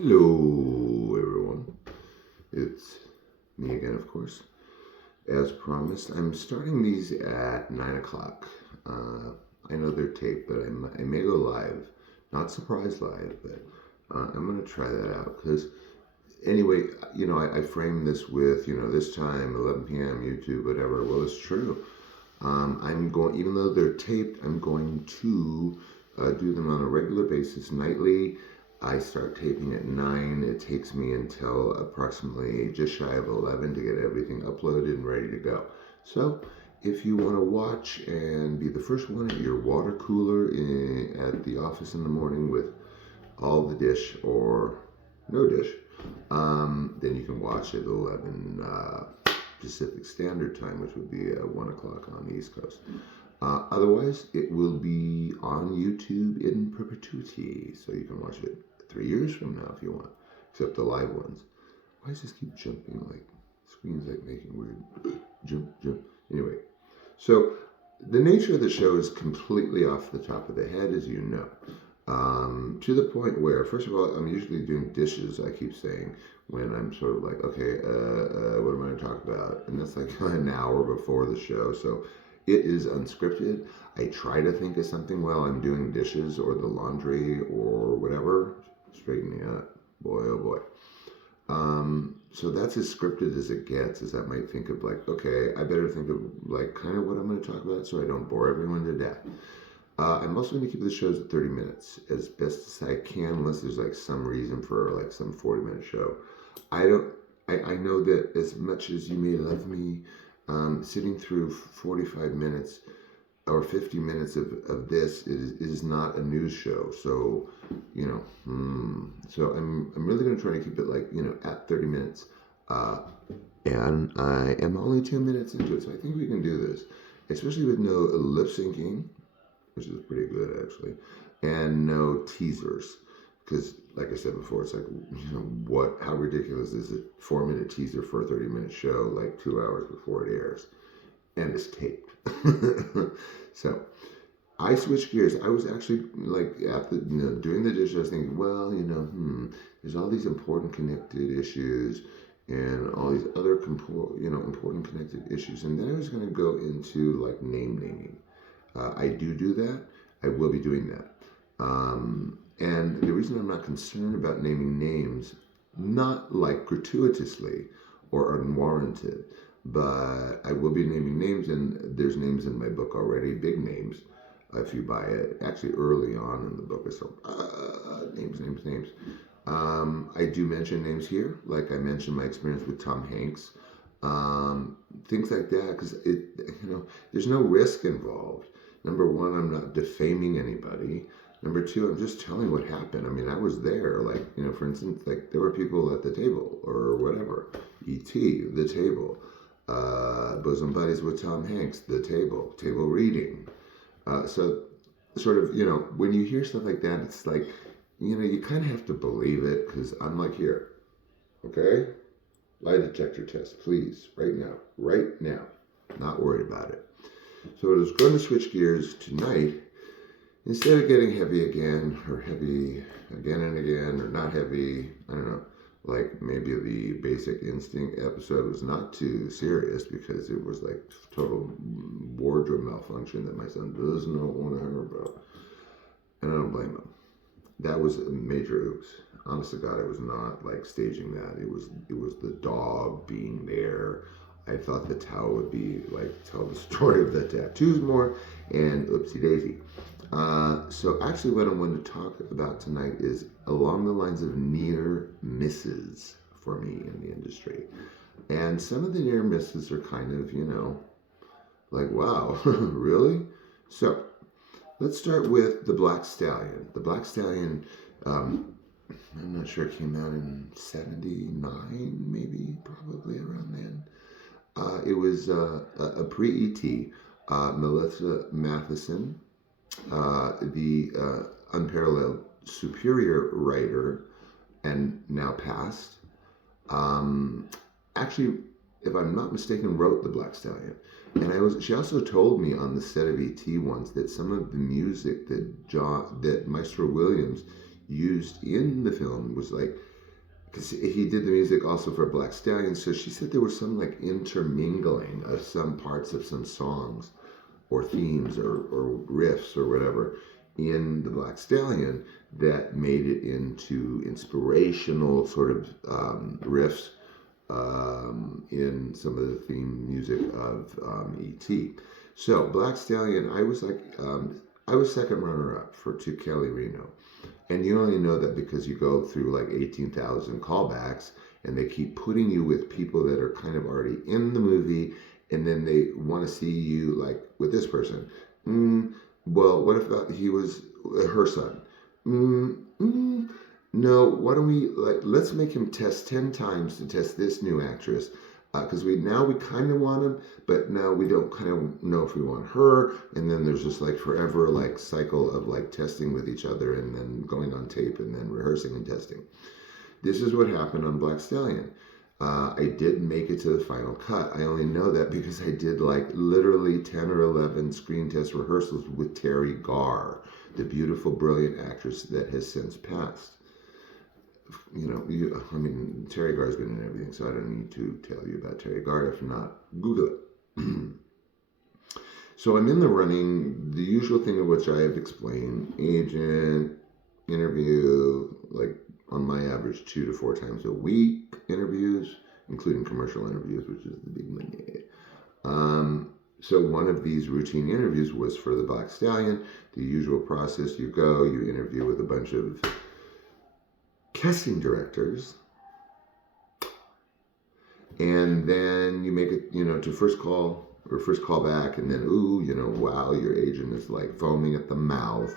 Hello, everyone. It's me again, of course. As promised, I'm starting these at 9 o'clock. I know they're taped, but I may go live. Not surprise live, but I'm going to try that out. Because, anyway, I framed this with, this time, 11 p.m., YouTube, whatever. Well, it's true. I'm going, even though they're taped, I'm going to do them on a regular basis, nightly. I start taping at 9. It takes me until approximately just shy of 11 to get everything uploaded and ready to go. So, if you want to watch and be the first one at your water cooler at the office in the morning with all the dish or no dish, then you can watch at 11 Pacific Standard Time, which would be 1 o'clock on the East Coast. Otherwise, it will be on YouTube in perpetuity, so you can watch it 3 years from now if you want, except the live ones. Why does this keep jumping? Like, screen's like making weird jump. Anyway, so the nature of the show is completely off the top of the head, as you know. To the point where, first of all, I'm usually doing dishes, I keep saying, when I'm sort of like, okay, what am I going to talk about? And that's like an hour before the show, so it is unscripted. I try to think of something while I'm doing dishes or the laundry or whatever. Straighten me up. Boy, oh boy. So that's as scripted as it gets, as I might think of like, okay, I better think of like kind of what I'm going to talk about so I don't bore everyone to death. I'm also going to keep the shows at 30 minutes as best as I can, unless there's like some reason for like some 40-minute show. I know that as much as you may love me, sitting through 45 minutes or 50 minutes of this is not a news show. So, so I'm really going to try to keep it like, at 30 minutes. And I am only 10 minutes into it, so I think we can do this, especially with no lip syncing, which is pretty good actually, and no teasers. Because, like I said before, it's like, how ridiculous is it? 4-minute teaser for a 30-minute show, like 2 hours before it airs, and it's taped. So, I switched gears. I was actually like at the, doing the dishes. I was thinking, well, there's all these important connected issues, and all these other, important connected issues, and then I was going to go into like naming. I do that. I will be doing that. And the reason I'm not concerned about naming names, not like gratuitously or unwarranted, but I will be naming names, and there's names in my book already, big names, if you buy it. Actually, early on in the book, I said, names. I do mention names here, like I mentioned my experience with Tom Hanks, things like that, because there's no risk involved. Number one, I'm not defaming anybody. Number two, I'm just telling what happened. I mean, I was there. Like, for instance, like there were people at the table or whatever. E.T., the table. Bosom buddies with Tom Hanks, the table reading. So, sort of, when you hear stuff like that, it's like, you kind of have to believe it, because I'm like, here, okay? Lie detector test, please, right now. Not worried about it. So I was going to switch gears tonight. Instead of getting heavy again, or heavy again and again, or not heavy, I don't know, like maybe the Basic Instinct episode was not too serious because it was like total wardrobe malfunction that my son does not want to hear about. And I don't blame him. That was a major oops. Honest to God, I was not like staging that. It was the dog being there. I thought the towel would be like tell the story of the tattoos more, and oopsie daisy. So actually what I want to talk about tonight is along the lines of near misses for me in the industry. And some of the near misses are kind of, like, wow, really? So let's start with the Black Stallion. The Black Stallion, I'm not sure, it came out in 79, maybe, probably around then. It was a pre-ET, Melissa Matheson, the unparalleled superior writer, and now passed. Actually, if I'm not mistaken, wrote The Black Stallion. And she also told me on the set of ET once that some of the music that Maestro Williams used in the film was like, because he did the music also for Black Stallion, so she said there was some like intermingling of some parts of some songs or themes or riffs or whatever in the Black Stallion that made it into inspirational sort of riffs in some of the theme music of E.T. So Black Stallion, I was second runner up to Kelly Reno. And you only know that because you go through like 18,000 callbacks and they keep putting you with people that are kind of already in the movie, and then they want to see you like with this person. Well, what if he was her son? No, why don't we let's make him test 10 times to test this new actress, because we kind of want him, but now we don't kind of know if we want her, and then there's just like forever like cycle of like testing with each other and then going on tape and then rehearsing and testing. This is what happened on Black Stallion. I did make it to the final cut. I only know that because I did like literally 10 or 11 screen test rehearsals with Terry Garr, the beautiful, brilliant actress that has since passed. Terry Garr's been in everything, so I don't need to tell you about Terry Garr. If not, Google it. So I'm in the running, the usual thing of which I have explained: agent, interview, like on my average 2 to 4 times a week interviews, including commercial interviews, which is the big money. So one of these routine interviews was for the Black Stallion. The usual process: you go, you interview with a bunch of casting directors, and then you make it, to first call back, and then wow, your agent is like foaming at the mouth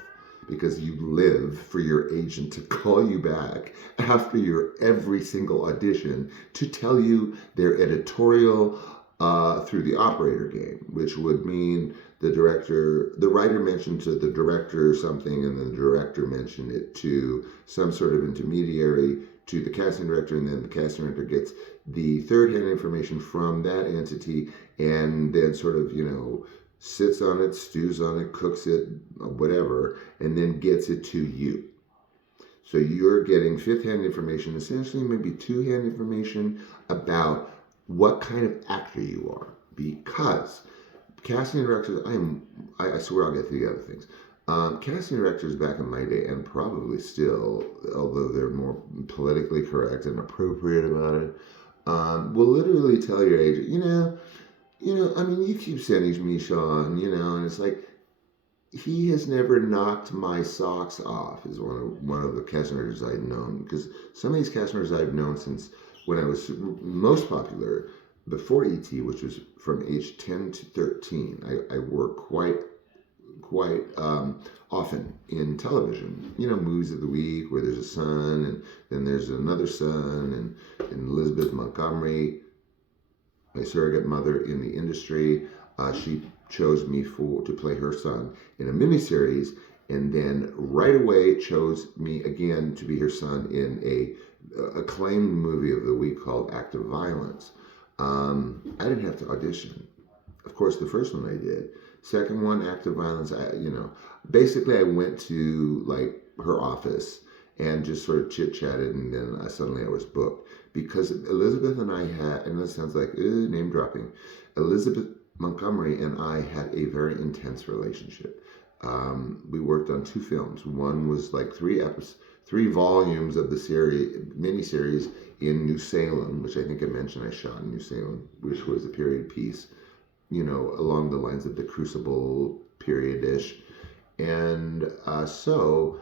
because you live for your agent to call you back after your every single audition to tell you their editorial through the operator game, which would mean the writer mentioned to the director something, and then the director mentioned it to some sort of intermediary to the casting director, and then the casting director gets the third-hand information from that entity, and then sort of, sits on it, stews on it, cooks it, whatever, and then gets it to you. So you're getting fifth-hand information, essentially maybe two-hand information about what kind of actor you are, because casting directors, I swear I'll get to the other things. Casting directors back in my day, and probably still, although they're more politically correct and appropriate about it, will literally tell your agent, you keep sending me Sean, and it's like, he has never knocked my socks off, is one of the casting directors I've known, because some of these casting directors I've known since when I was most popular, before E.T., which was from age 10 to 13. I worked quite often in television, movies of the week where there's a son, and then there's another son, and Elizabeth Montgomery, my surrogate mother in the industry, she chose me to play her son in a miniseries, and then right away chose me again to be her son in a acclaimed movie of the week called Act of Violence. I didn't have to audition. Of course, the first one I did. Second one, Act of Violence, basically I went to like her office and just sort of chit-chatted, and then suddenly I was booked. Because Elizabeth and I had, and this sounds like name dropping, Elizabeth Montgomery and I had a very intense relationship. We worked on 2 films. One was like 3 volumes of the miniseries in New Salem, which I think I mentioned I shot in New Salem, which was a period piece, along the lines of the Crucible period-ish. And so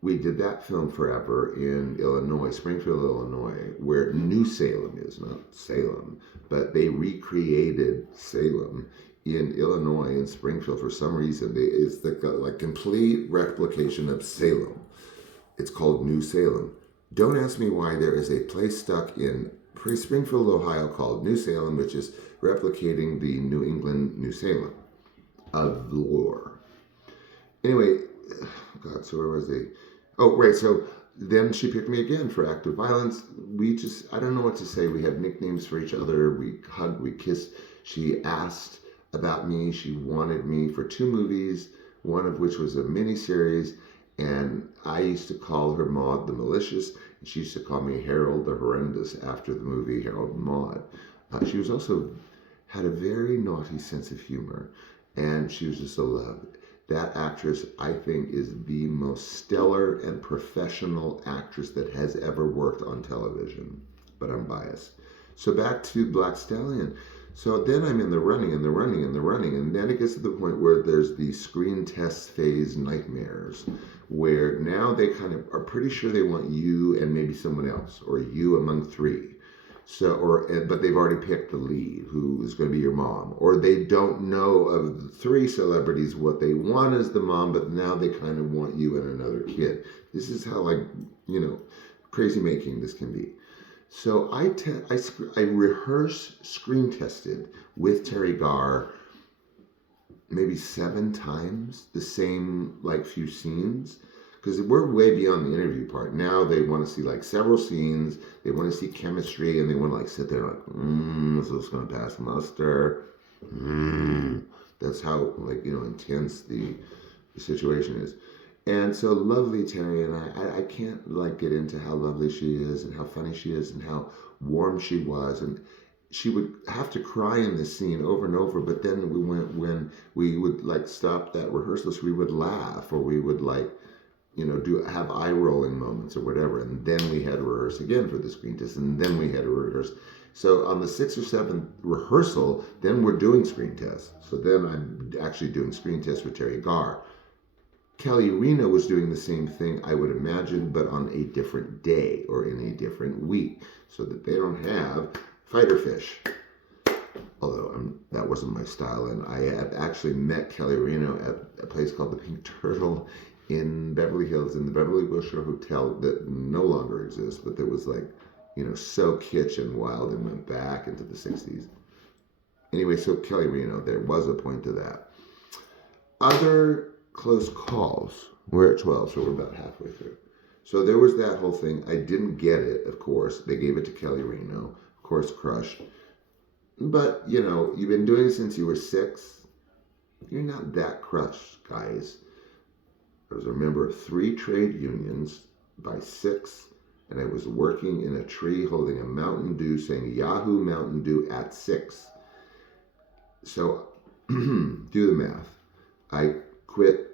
we did that film forever in Illinois, Springfield, Illinois, where New Salem is, not Salem, but they recreated Salem in Illinois, in Springfield, for some reason. It's the complete replication of Salem. It's called New Salem. Don't ask me why there is a place stuck in Springfield, Ohio called New Salem, which is replicating the New England New Salem of lore. Anyway, God, so where was I? Oh, right, so then she picked me again for Act of Violence. I don't know what to say. We had nicknames for each other. We hugged, we kissed. She asked about me. She wanted me for 2 movies, one of which was a miniseries. And I used to call her Maud the Malicious, and she used to call me Harold the Horrendous after the movie Harold and Maude. She was also had a very naughty sense of humor, and she was just a love. That actress, I think, is the most stellar and professional actress that has ever worked on television. But I'm biased. So back to Black Stallion. So then I'm in the running and the running and the running, and then it gets to the point where there's the screen test phase nightmares, where now they kind of are pretty sure they want you and maybe someone else, or you among three. But they've already picked the lead, who is going to be your mom, or they don't know of the three celebrities what they want as the mom, but now they kind of want you and another kid. This is how crazy making this can be. So I rehearse screen tested with Terry Garr maybe 7 times the same few scenes, because we're way beyond the interview part. Now they want to see several scenes, they want to see chemistry, and they want to sit there so it's going to pass muster. That's how intense the situation is. And so lovely Terry, and I can't get into how lovely she is and how funny she is and how warm she was. And she would have to cry in this scene over and over, but then when we would stop that rehearsal, so we would laugh, or we would have eye rolling moments or whatever, and then we had to rehearse again for the screen test, and then we had to rehearse. So on the 6th or 7th rehearsal, then we're doing screen tests. So then I'm actually doing screen tests for Terry Garr. Kelly Reno was doing the same thing, I would imagine, but on a different day or in a different week, so that they don't have fighter fish. Although that wasn't my style, and I had actually met Kelly Reno at a place called the Pink Turtle in Beverly Hills, in the Beverly Wilshire Hotel that no longer exists, but that was so kitsch and wild and went back into the 60s. Anyway, so Kelly Reno, there was a point to that. Other close calls. We're at 12, so we're about halfway through. So there was that whole thing. I didn't get it, of course. They gave it to Kelly Reno. Of course, crushed. But, you've been doing it since you were 6. You're not that crushed, guys. I was a member of 3 trade unions by 6, and I was working in a tree holding a Mountain Dew saying Yahoo Mountain Dew at 6. So do the math. I quit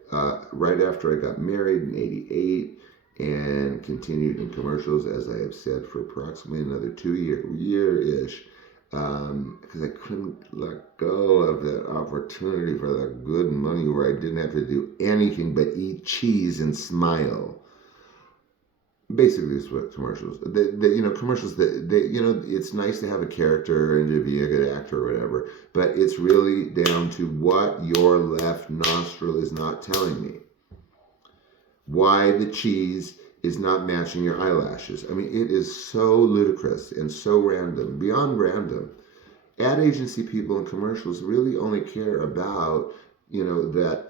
right after I got married in 88 and continued in commercials, as I have said, for approximately another 2-year-ish, because I couldn't let go of that opportunity for that good money where I didn't have to do anything but eat cheese and smile. Basically, it's what commercials. Commercials. It's nice to have a character and to be a good actor or whatever, but it's really down to what your left nostril is not telling me. Why the cheese is not matching your eyelashes. I mean, it is so ludicrous and so random, beyond random. Ad agency people in commercials really only care about that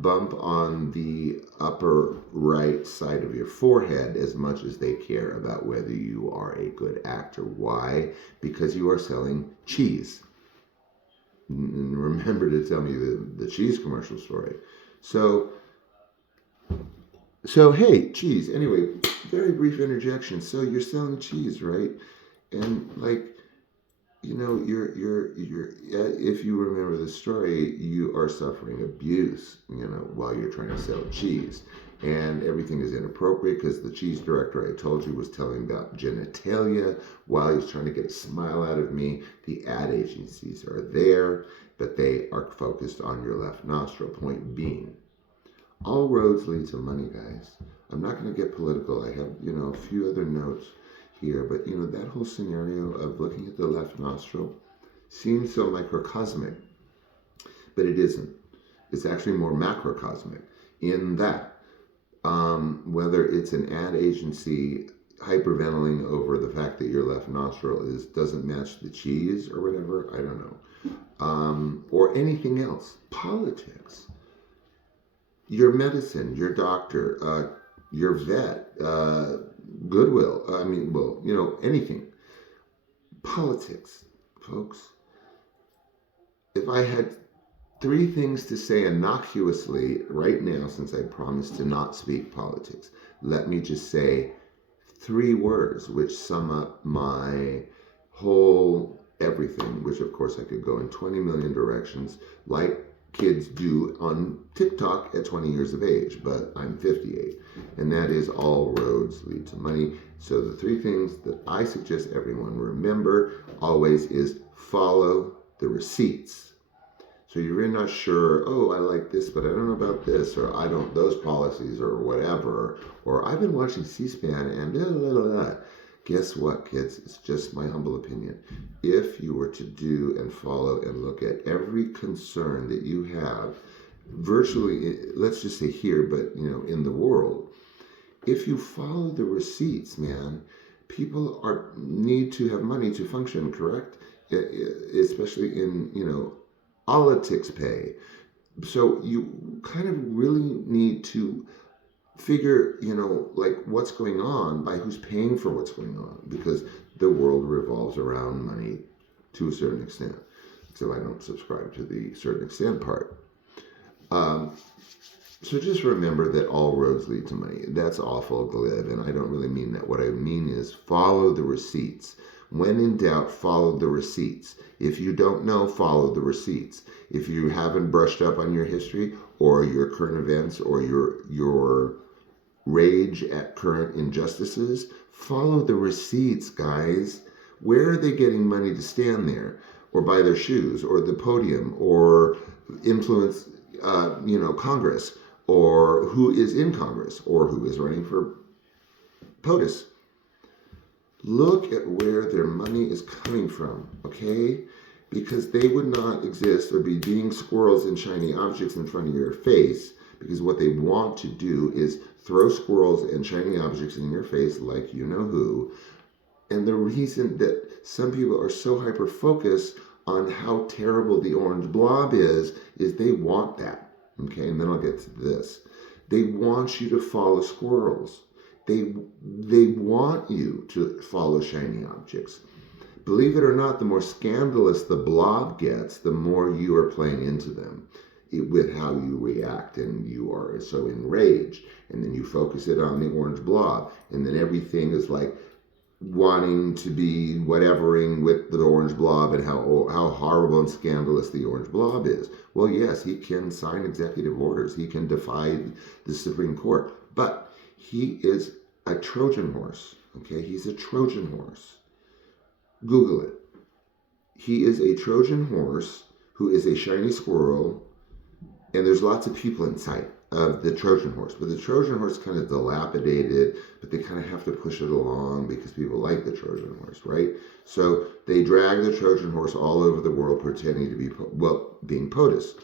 bump on the upper right side of your forehead as much as they care about whether you are a good actor. Why? Because you are selling cheese. And remember to tell me the cheese commercial story. So hey, cheese. Anyway, very brief interjection. So you're selling cheese, right? And you're if you remember the story, you are suffering abuse, while you're trying to sell cheese. And everything is inappropriate because the cheese director I told you was telling about genitalia while he's trying to get a smile out of me. The ad agencies are there, but they are focused on your left nostril. Point being, all roads lead to money, guys. I'm not going to get political. I have, a few other notes here, but that whole scenario of looking at the left nostril seems so microcosmic, but it isn't. It's actually more macrocosmic in that whether it's an ad agency hyperventilating over the fact that your left nostril doesn't match the cheese or whatever, I don't know, or anything else, politics, your medicine, your doctor, your vet, Goodwill, anything. Politics, folks. If I had Three things to say innocuously right now, since I promised to not speak politics. Let me just say three words which sum up my whole everything, which of course I could go in 20 million directions, like kids do on TikTok at 20 years of age, but I'm 58. And that is all roads lead to money. So the three things that I suggest everyone remember always is follow the receipts. So you're really not sure, oh, I like this, but I don't know about this, or I don't, those policies, or whatever, or I've been watching C-SPAN and blah, blah, blah, blah. Guess what, kids? It's just my humble opinion. If you were to do and follow and look at every concern that you have, virtually, let's just say here, but in the world, if you follow the receipts, man, people need to have money to function, correct? Especially in, politics pay. So you kind of really need to figure, like what's going on by who's paying for what's going on, because the world revolves around money to a certain extent. So I don't subscribe to the certain extent part. So just remember that all roads lead to money. That's awful glib, and I don't really mean that. What I mean is follow the receipts. When in doubt, follow the receipts. If you don't know, follow the receipts. If you haven't brushed up on your history or your current events or your rage at current injustices, follow the receipts, guys. Where are they getting money to stand there or buy their shoes or the podium or influence, Congress, or who is in Congress or who is running for POTUS? Look at where their money is coming from, okay? Because they would not exist or be being squirrels and shiny objects in front of your face, because what they want to do is throw squirrels and shiny objects in your face like you know who. And the reason that some people are so hyper-focused on how terrible the orange blob is they want that, okay? And then I'll get to this. They want you to follow squirrels. They want you to follow shiny objects. Believe it or not, the more scandalous the blob gets, the more you are playing into them with how you react, and you are so enraged, and then you focus it on the orange blob, and then everything is like wanting to be whatevering with the orange blob and how horrible and scandalous the orange blob is. Well, yes, he can sign executive orders. He can defy the Supreme Court, but he is a Trojan horse, okay? He's a Trojan horse. Google it. He is a Trojan horse who is a shiny squirrel, and there's lots of people inside of the Trojan horse. But the Trojan horse is kind of dilapidated, but they kind of have to push it along because people like the Trojan horse, right? So they drag the Trojan horse all over the world pretending to be, being POTUS.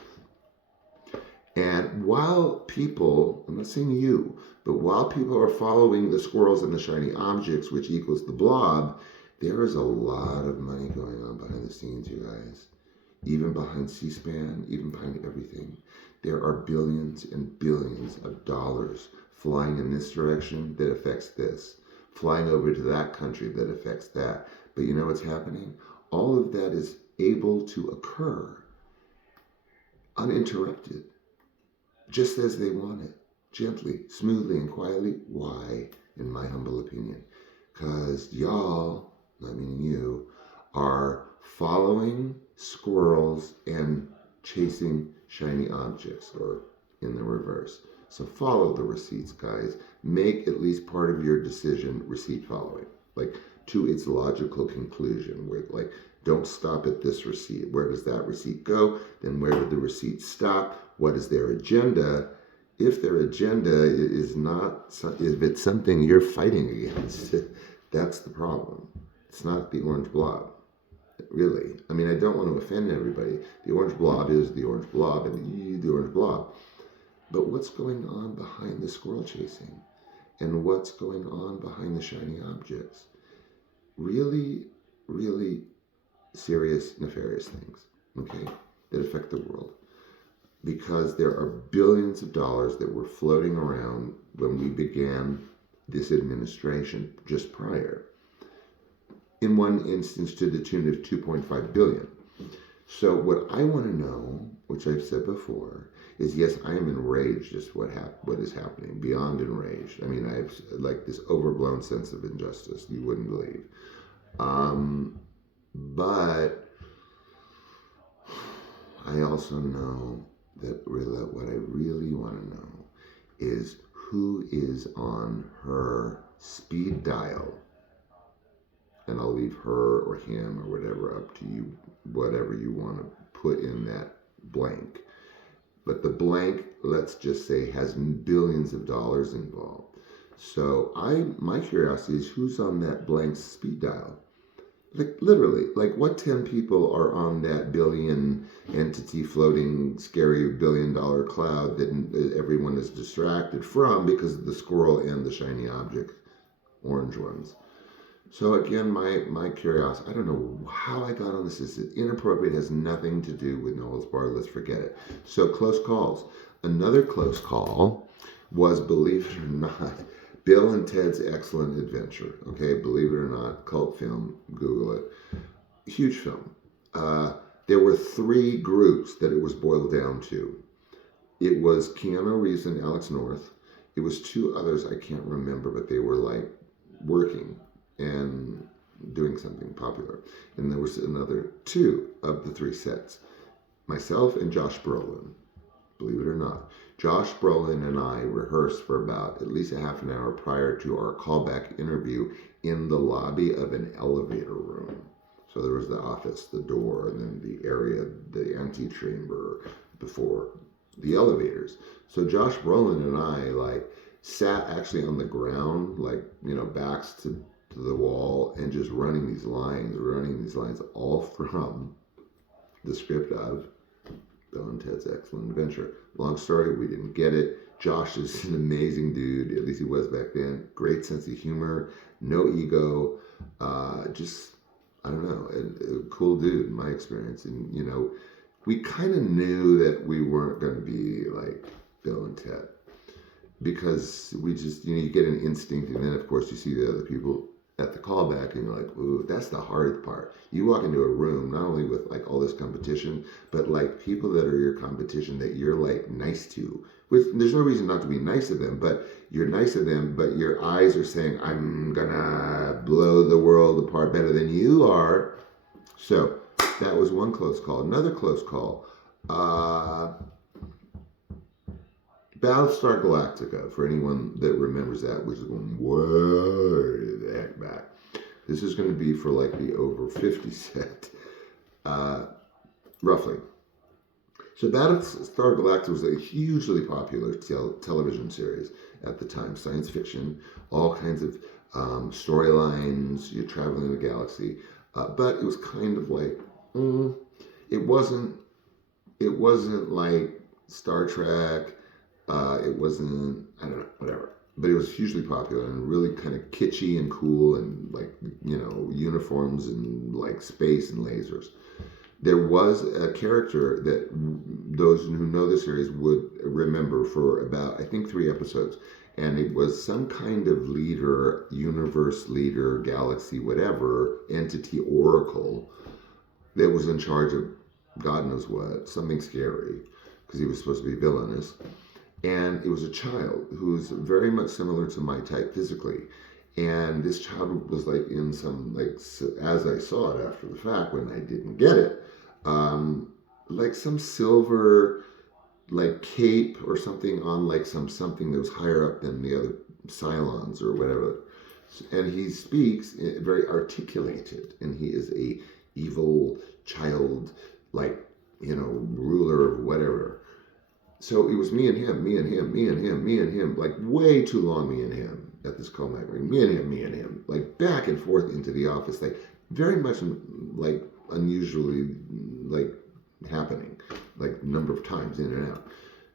And while people, I'm not saying you, but while people are following the squirrels and the shiny objects, which equals the blob, there is a lot of money going on behind the scenes, you guys. Even behind C-SPAN, even behind everything. There are billions and billions of dollars flying in this direction that affects this, flying over to that country that affects that. But you know what's happening? All of that is able to occur uninterrupted, just as they want it, gently, smoothly, and quietly. Why? In my humble opinion. Because y'all, I mean you, are following squirrels and chasing shiny objects, or in the reverse. So follow the receipts, guys. Make at least part of your decision receipt following, like to its logical conclusion, where like don't stop at this receipt. Where does that receipt go? Then where did the receipt stop? What is their agenda? If their agenda is not, if it's something you're fighting against, that's the problem. It's not the orange blob, really. I mean, I don't want to offend everybody. The orange blob is the orange blob, and the orange blob. But what's going on behind the squirrel chasing? And what's going on behind the shiny objects? Really, really serious, nefarious things, okay, that affect the world. Because there are billions of dollars that were floating around when we began this administration just prior. In one instance to the tune of 2.5 billion. So what I want to know, which I've said before, is yes, I am enraged at what is happening, beyond enraged. I mean, I have like this overblown sense of injustice you wouldn't believe. But I also know that what I really want to know is who is on her speed dial. And I'll leave her or him or whatever up to you, whatever you want to put in that blank. But the blank, let's just say, has billions of dollars involved. So my curiosity is who's on that blank speed dial? Like literally, like what 10 people are on that billion entity floating scary $1 billion cloud that everyone is distracted from because of the squirrel and the shiny object, orange ones. So again, my curiosity, I don't know how I got on this. It's inappropriate, has nothing to do with No Holds Barred. Let's forget it. So close calls. Another close call was, believe it or not, Bill and Ted's Excellent Adventure. Okay, believe it or not, cult film. Google it. Huge film. There were 3 groups that it was boiled down to. It was Keanu Reeves and Alex North. It was 2 others I can't remember, but they were like working and doing something popular. And there was another 2 of the 3 sets. Myself and Josh Brolin. Believe it or not. Josh Brolin and I rehearsed for about at least a half an hour prior to our callback interview in the lobby of an elevator room. So there was the office, the door, and then the area, the antechamber before the elevators. So Josh Brolin and I like sat actually on the ground, like, backs to the wall and just running these lines all from the script of Bill and Ted's Excellent Adventure. Long story, we didn't get it. Josh is an amazing dude, at least he was back then. Great sense of humor, no ego, just, I don't know, a cool dude in my experience. And, we kind of knew that we weren't going to be like Bill and Ted because we just, you get an instinct, and then of course you see the other people at the callback and you're like, ooh, that's the hard part. You walk into a room not only with like all this competition, but like people that are your competition that you're like nice to. Which there's no reason not to be nice to them, but you're nice to them, but your eyes are saying, I'm gonna blow the world apart better than you are. So that was one close call. Another close call. Battlestar Galactica, for anyone that remembers that, which is going way the heck back. This is going to be for like the over 50 set, roughly. So Battlestar Galactica was a hugely popular television series at the time. Science fiction, all kinds of storylines, you're traveling the galaxy. But it was kind of like, it wasn't like Star Trek. It wasn't, I don't know, whatever. But it was hugely popular and really kind of kitschy and cool and like, uniforms and like space and lasers. There was a character that those who know the series would remember for about, I think, 3 episodes. And it was some kind of leader, universe leader, galaxy, whatever, entity, oracle that was in charge of God knows what, something scary, because he was supposed to be villainous. And it was a child who's very much similar to my type physically. And this child was like in some, like, as I saw it after the fact when I didn't get it, like some silver, like cape or something on like something that was higher up than the other Cylons or whatever. And he speaks very articulated, and he is a evil child, like, ruler of whatever. So it was me and him, like way too long, me and him at this callback ring, me and him, like back and forth into the office, like very much like unusually like happening, like number of times in and out.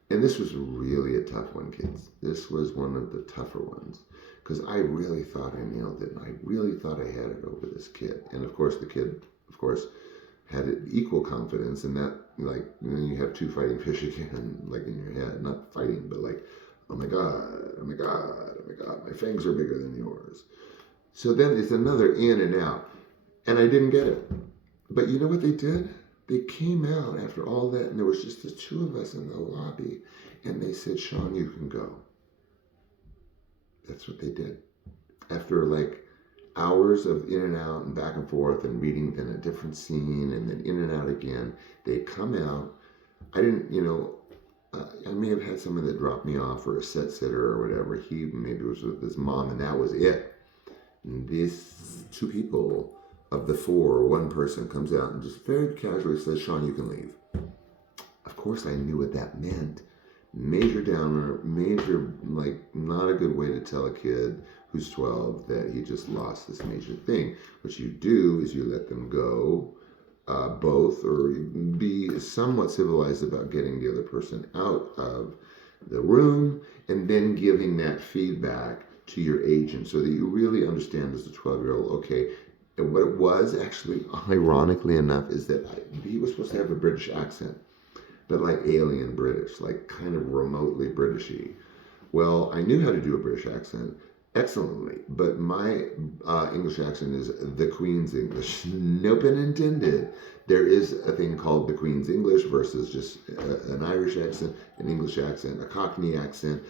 And this was really a tough one, kids. This was one of the tougher ones because I really thought I nailed it, and I really thought I had it over this kid. And of course, the kid, had equal confidence in that, like, and then you have 2 fighting fish again, like in your head, not fighting, but like, oh my God, my fangs are bigger than yours. So then it's another in and out, and I didn't get it. But you know what they did? they came out after all that, and there was just the two of us in the lobby, and they said, Sean, you can go. That's what they did. After like hours of in and out and back and forth and reading then a different scene and then in and out again, they come out. I didn't, I may have had someone that dropped me off or a set sitter or whatever. He maybe was with his mom, and that was it. And these two people of the four, one person comes out and just very casually says, Sean, you can leave. Of course, I knew what that meant. Major downer, major, like, not a good way to tell a kid who's 12 that he just lost this major thing. What you do is you let them go, both, or be somewhat civilized about getting the other person out of the room, and then giving that feedback to your agent so that you really understand as a 12-year-old, okay, and what it was actually, ironically enough, is that he was supposed to have a British accent, but like alien British, like kind of remotely Britishy. Well, I knew how to do a British accent excellently, but my English accent is the Queen's English. No pun intended. There is a thing called the Queen's English versus just an Irish accent, an English accent, a Cockney accent,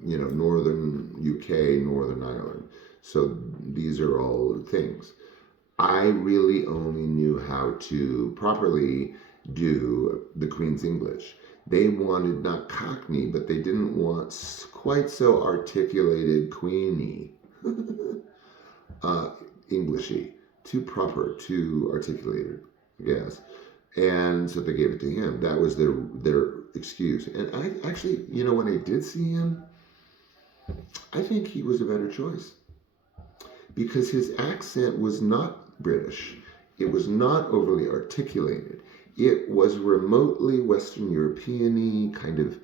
Northern UK, Northern Ireland. So these are all things. I really only knew how to properly do the Queen's English. They wanted not Cockney, but they didn't want quite so articulated Queenie Englishy. Too proper, too articulated, I guess. And so they gave it to him. That was their excuse. And I actually, when I did see him, I think he was a better choice. Because his accent was not British. It was not overly articulated. It was remotely Western European-y, kind of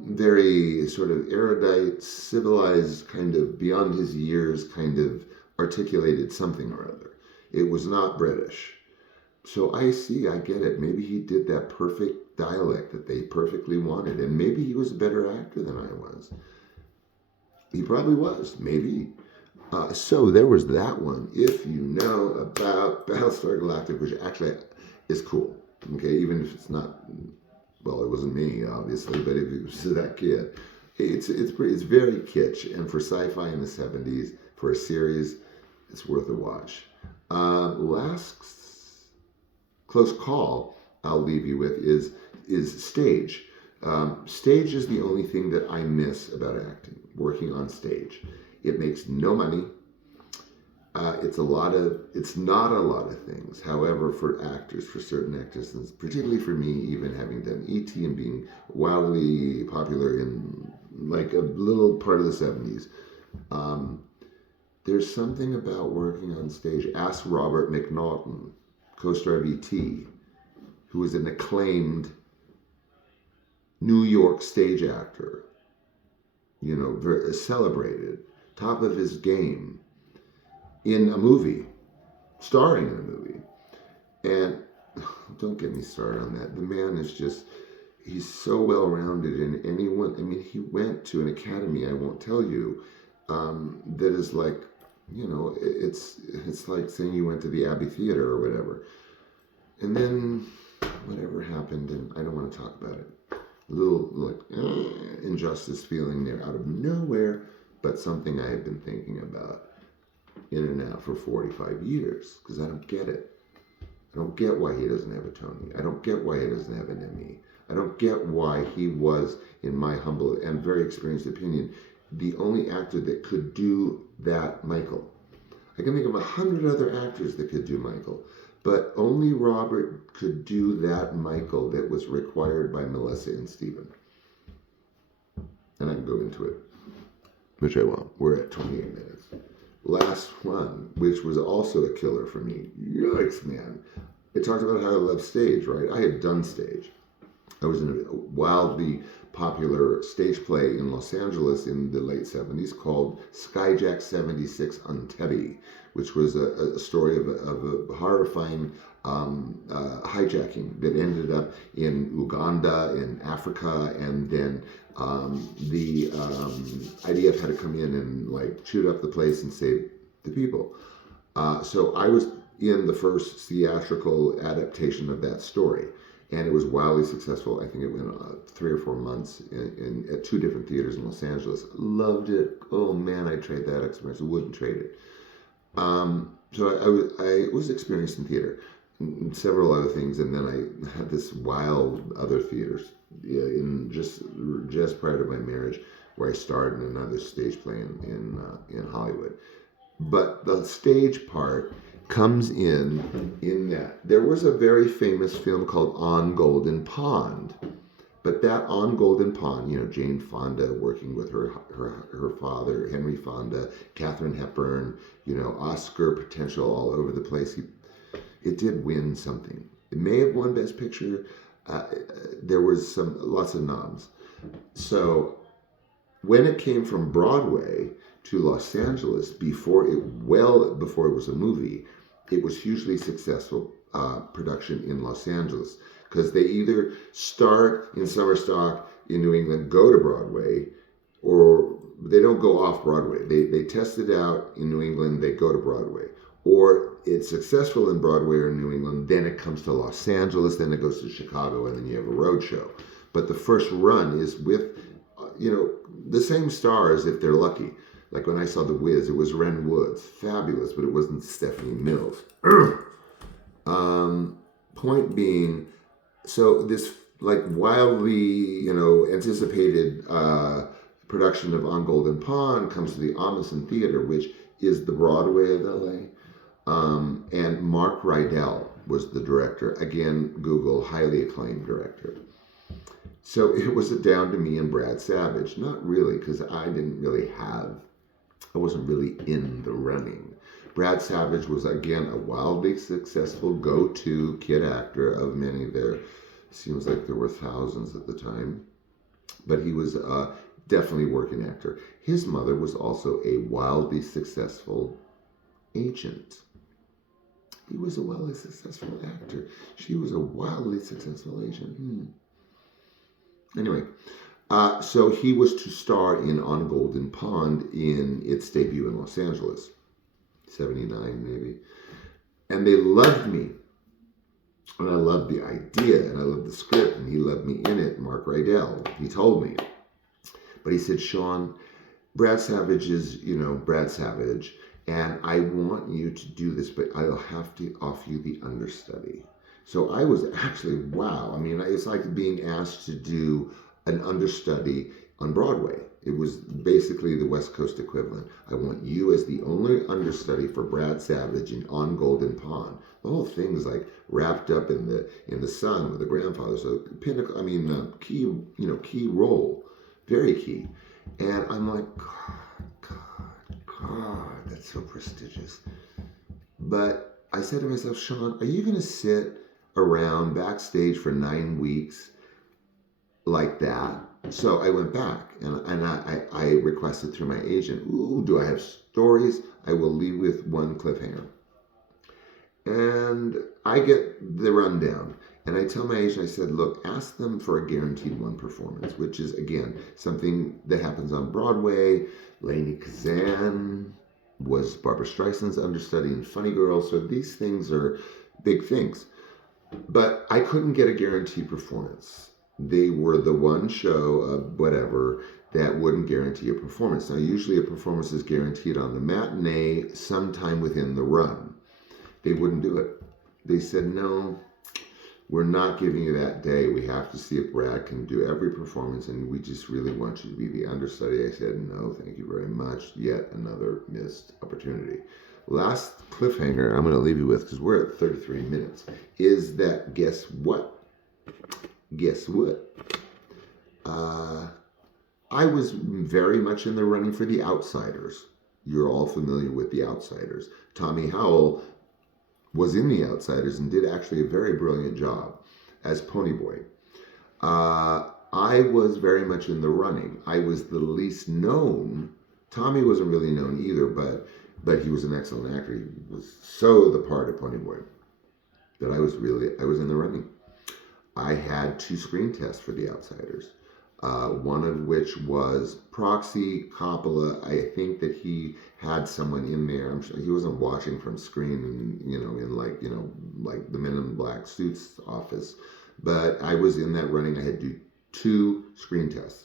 very sort of erudite, civilized, kind of beyond his years, kind of articulated something or other. It was not British. So I get it. Maybe he did that perfect dialect that they perfectly wanted, and maybe he was a better actor than I was. He probably was, maybe. So there was that one. If you know about Battlestar Galactica, which actually is cool, okay, even if it's not, well, it wasn't me, obviously, but if it was that kid, it's very kitsch, and for sci-fi in the 70s, for a series, it's worth a watch. Last close call I'll leave you with is stage. Stage is the only thing that I miss about acting, working on stage. It makes no money. It's not a lot of things. However, for actors, for certain actors, and particularly for me, even having done E.T. and being wildly popular in like a little part of the 70s, there's something about working on stage. Ask Robert McNaughton, co-star of E.T., who is an acclaimed New York stage actor, very celebrated, top of his game, in a movie, starring in a movie. And don't get me started on that. The man is he's so well-rounded, and he went to an academy, I won't tell you, that is like, it's like saying you went to the Abbey Theater or whatever. And then whatever happened, and I don't want to talk about it. A little injustice feeling there out of nowhere, but something I have been thinking about in and out for 45 years, because I don't get it. I don't get why he doesn't have a Tony. I don't get why he doesn't have an Emmy. I don't get why he was, in my humble and very experienced opinion, the only actor that could do that Michael. I can think of 100 other actors that could do Michael, but only Robert could do that Michael that was required by Melissa and Stephen. And I can go into it, which I won't. We're at 28 minutes. Last one, which was also a killer for me. Yikes, man. It talked about how I love stage, right? I had done stage. I was in a wildly popular stage play in Los Angeles in the late 70s called Skyjack 76 on Tebby, which was a story of a horrifying hijacking that ended up in Uganda, in Africa, and then the IDF had to come in and shoot up the place and save the people. So I was in the first theatrical adaptation of that story. And it was wildly successful. I think it went 3 or 4 months at 2 different theaters in Los Angeles. Loved it. Oh man, I'd trade that experience. I wouldn't trade it. So I was experienced in theater, and several other things, and then I had this wild other theaters in just prior to my marriage, where I starred in another stage play in Hollywood. But the stage part comes in that there was a very famous film called On Golden Pond. But that On Golden Pond, Jane Fonda working with her father, Henry Fonda, Katharine Hepburn, Oscar potential all over the place. It did win something. It may have won Best Picture. There was lots of noms. So when it came from Broadway to Los Angeles, before it was a movie, it was hugely successful production in Los Angeles, because they either start in summer stock in New England, go to Broadway, or they don't go off Broadway. They test it out in New England, they go to Broadway. Or it's successful in Broadway or New England, then it comes to Los Angeles, then it goes to Chicago, and then you have a road show. But the first run is with, the same stars if they're lucky. Like when I saw The Wiz, it was Ren Woods, fabulous, but it wasn't Stephanie Mills. Point being, so this wildly, anticipated production of On Golden Pond comes to the Ahmanson Theater, which is the Broadway of LA. And Mark Rydell was the director. Again, Google, highly acclaimed director. So it was down to me and Brad Savage. Not really, because I wasn't really in the running. Brad Savage was, again, a wildly successful go-to kid actor of many there. Seems like there were thousands at the time. But he was definitely a working actor. His mother was also a wildly successful agent. He was a wildly successful actor. She was a wildly successful agent. Anyway, so he was to star in On Golden Pond in its debut in Los Angeles. 79 maybe. And they loved me. And I loved the idea, and I loved the script, and he loved me in it, Mark Rydell. He told me. But he said, Sean, Brad Savage is, Brad Savage, and I want you to do this, but I'll have to offer you the understudy. So I was actually, wow. I mean, it's like being asked to do an understudy on Broadway. It was basically the West Coast equivalent. I want you as the only understudy for Brad Savage in On Golden Pond. The whole thing's wrapped up in the sun with the grandfather. So pinnacle, key role, very key. And I'm like, God, that's so prestigious. But I said to myself, Sean, are you going to sit around backstage for 9 weeks like that? So I went back and I requested through my agent, do I have stories? I will leave with one cliffhanger. And I get the rundown. And I tell my agent, I said, look, ask them for a guaranteed one performance, which is, again, something that happens on Broadway. Lainey Kazan was Barbra Streisand's understudy in Funny Girl. So these things are big things. But I couldn't get a guaranteed performance. They were the one show of whatever that wouldn't guarantee a performance. Now, usually a performance is guaranteed on the matinee sometime within the run. They wouldn't do it. They said, no, we're not giving you that day. We have to see if Brad can do every performance, and we just really want you to be the understudy. I said, no, thank you very much. Yet another missed opportunity. Last cliffhanger I'm going to leave you with, because we're at 33 minutes, is that guess what? Guess what? I was very much in the running for The Outsiders. You're all familiar with The Outsiders. Tommy Howell was in The Outsiders and did actually a very brilliant job as Ponyboy. I was very much in the running. I was the least known. Tommy wasn't really known either, but he was an excellent actor. He was so the part of Ponyboy that I was in the running. I had 2 screen tests for The Outsiders. one of which was Proxy Coppola. I think that he had someone in there. I'm sure he wasn't watching from screen, in like the Men in Black Suits office. But I was in that running. I had to do 2 screen tests.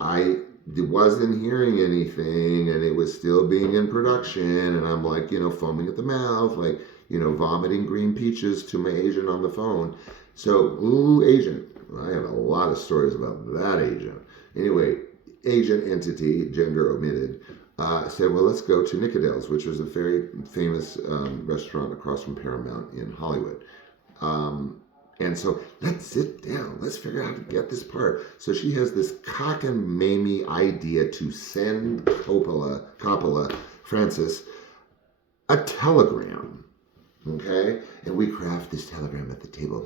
I wasn't hearing anything, and it was still being in production, and I'm like, foaming at the mouth, like, vomiting green peaches to my agent on the phone. So, ooh, agent. I have a lot of stories about that agent. Anyway, agent entity, gender omitted, said, well, let's go to Nicodale's, which was a very famous restaurant across from Paramount in Hollywood. And so, let's sit down. Let's figure out how to get this part. So she has this cockamamie idea to send Coppola, Francis, a telegram. Okay? And we craft this telegram at the table.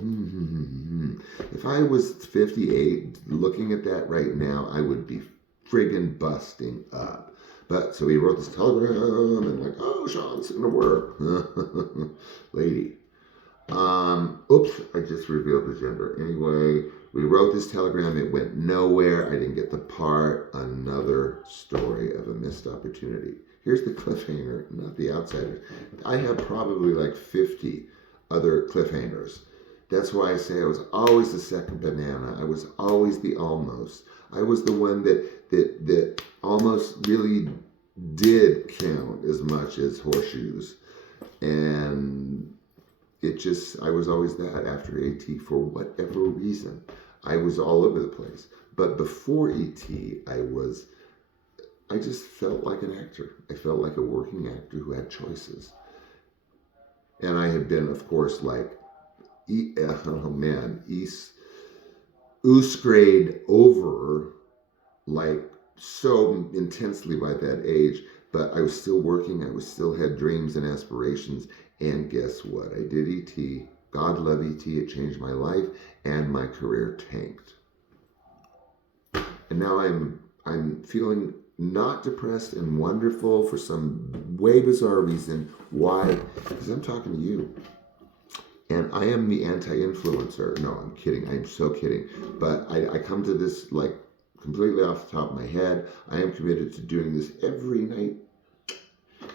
If I was 58 looking at that right now, I would be friggin' busting up. But so we wrote this telegram and like, oh, Sean, it's gonna work. Lady. Oops, I just revealed the gender. Anyway, we wrote this telegram. It went nowhere. I didn't get the part. Another story of a missed opportunity. Here's the cliffhanger, not the outsiders. I have probably like 50 other cliffhangers. That's why I say I was always the second banana. I was always the almost. I was the one that almost really did count as much as horseshoes. And I was always that after AT for whatever reason. I was all over the place. But before AT, I just felt like an actor. I felt like a working actor who had choices. And I had been, of course, like, grade over, like, so intensely by that age. But I was still working. I still had dreams and aspirations. And guess what? I did ET. God love ET. It changed my life, and my career tanked. And now I'm feeling not depressed and wonderful for some way bizarre reason. Why? Because I'm talking to you. And I am the anti-influencer. No, I'm kidding. I'm so kidding. But I come to this like completely off the top of my head. I am committed to doing this every night,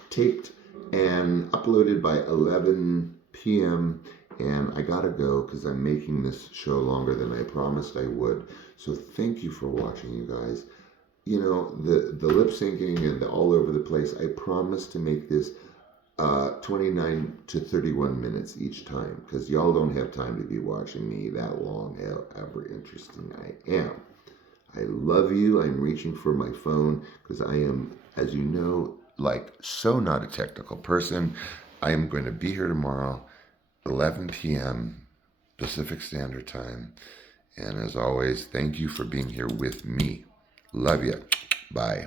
taped and uploaded by 11 p.m. And I gotta go because I'm making this show longer than I promised I would. So thank you for watching, you guys. The lip syncing and the all over the place, I promise to make this 29 to 31 minutes each time, because y'all don't have time to be watching me that long, however interesting I am. I love you. I'm reaching for my phone because I am, as you know, like so not a technical person. I am going to be here tomorrow, 11 p.m. Pacific Standard Time. And as always, thank you for being here with me. Love you. Bye.